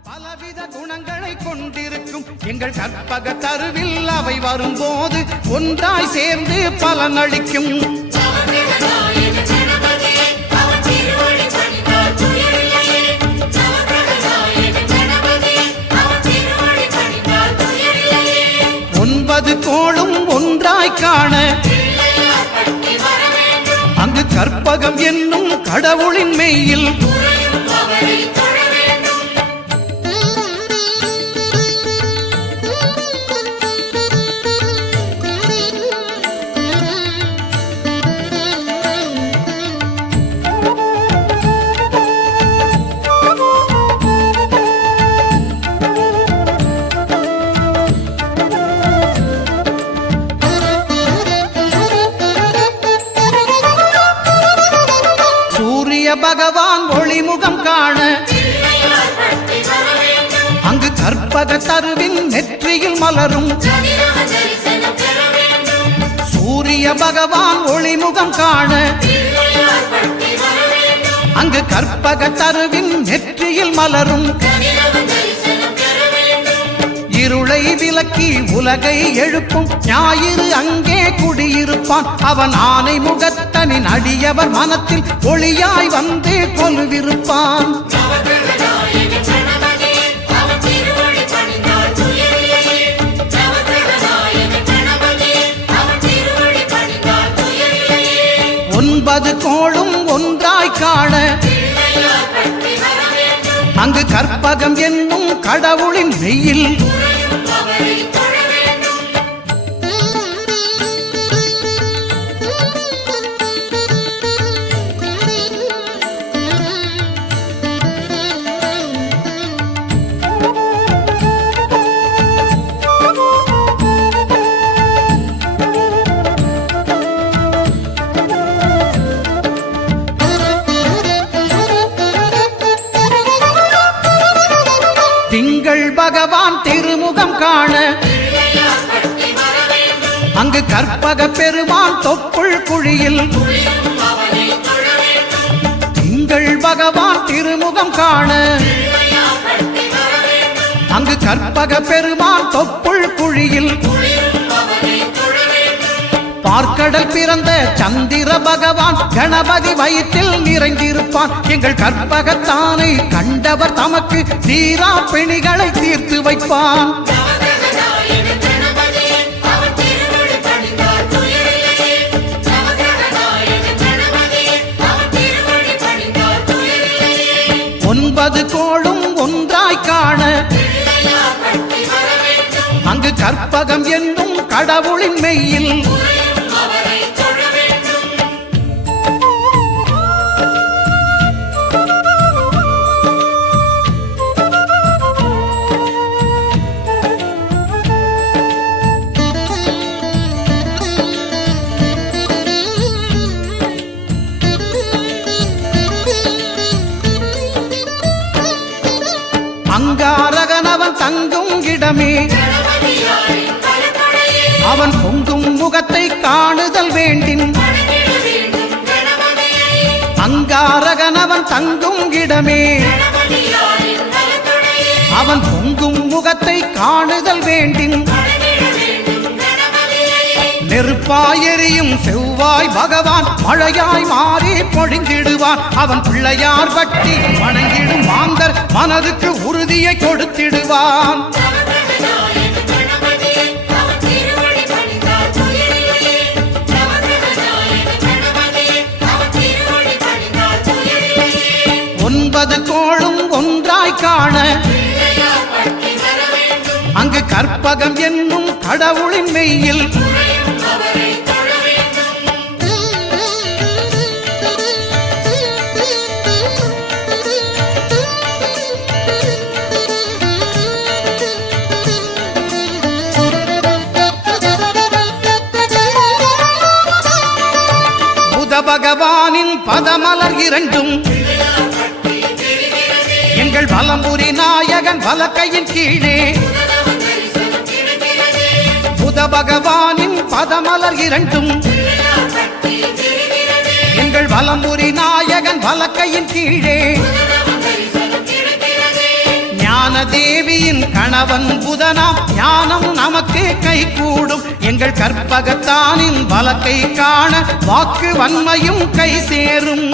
பலவித குணங்களை கொண்டிருக்கும் எங்கள் கற்பக தருவில் அவை வரும்போது ஒன்றாய் சேர்ந்து பலனளிக்கும். ஒன்பது கோளும் ஒன்றாய் காண அங்கு கற்பகம் என்னும் கடவுளின் மெய்யில் பகவான் ஒளிமுகம் காண அங்கு கற்பக தருவின் நெற்றியில் மலரும். சூரிய பகவான் ஒளிமுகம் காண அங்கு கற்பக தருவின் நெற்றியில் மலரும். இருளை விலக்கி உலகை எழுப்பும் ஞாயிறு அங்கே குடியிருப்பான். அவன் ஆனை முகத்தனின் அடியவர் மனத்தில் ஒளியாய் வந்து கொலுவிருப்பான். ஒன்பது கோளும் ஒன்றாய் காண அங்கு கற்பகம் என்னும் கடவுளின் மெய்யில் திங்கள் பகவான் திருமுகம் காண அங்கு கற்பக பெருமான் தொப்புள் குழியில். திங்கள் பகவான் திருமுகம் காண அங்கு கற்பக பெருமான் தொப்புள் குழியில். பார்க்கடல் பிறந்த சந்திர பகவான் கணபதி வயிற்றில் நிறைந்திருப்பான். எங்கள் கற்பகத்தானை கண்டவர் தமக்கு தீரா பிணிகளை தீர்த்து வைப்பான். ஒன்பது கோளும் ஒன்றாய் காண அங்கு கற்பகம் என்னும் கடவுளின் மெய்யில் அங்காரகனவன் தங்கும் இடமே அவன் பொங்கும் முகத்தை காணுதல் வேண்டின். அங்காரகனவன் தங்கும் இடமே அவன் பொங்கும் முகத்தை காணுதல் வேண்டின். நெருப்பாய் எரியும் செவ்வாய் பகவான் மழையாய் மாறி பொழிந்திடுவான். அவன் பிள்ளையார் பட்டி வணங்கிடும் மாந்தர் மனதுக்கு உறுதியை கொடுத்திடுவான். ஒன்பது கோளும் ஒன்றாய் காண அங்கு கற்பகம் என்னும் கடவுளின் மெய்யில் புத பகவானின் பதமலர் இரண்டும் எங்கள் வலம்புரி நாயகன் வலக்கையின் கீழே. புத பகவானின் பதமலர் இரண்டும் எங்கள் வலம்புரி நாயகன் வலக்கையின் கீழே. ஞான ஞான தேவியின் கணவன் புதனாம் ஞானம் நமக்கு கைகூடும் எங்கள் கற்பகத்தானின் வலக்கை காண வாக்கு வன்மையும் கை சேரும்